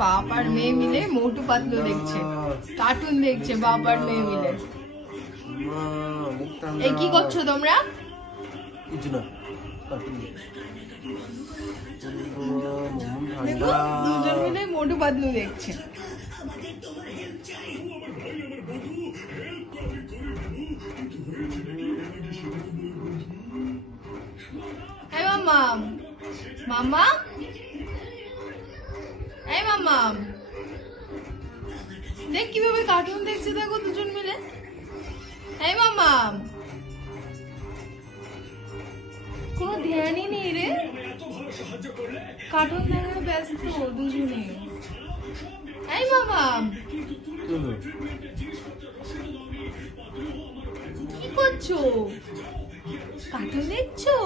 বাপ আর মেয়ে মিলে মোটু পাতলু দেখছে, কার্টুন দেখছে বাপ আর মেয়ে মিলে। এই কি করছো তোমরা? কিছু না, কার্টুন দেখো দুজন মিলে মোটু পাতলু দেখছে। এই মাম্মাম, মাম্মা, এই মাম্মাম, দেখ কিভাবে কার্টুন দেখছে, দেখো দুজন মিলে। এই মাম্মাম, কোনো ধ্যানই নেই রে, কার্টুন দেখে ব্যস্ত দুজনে। এই মাম্মাম, কি করছো? কার্টুন দেখছো?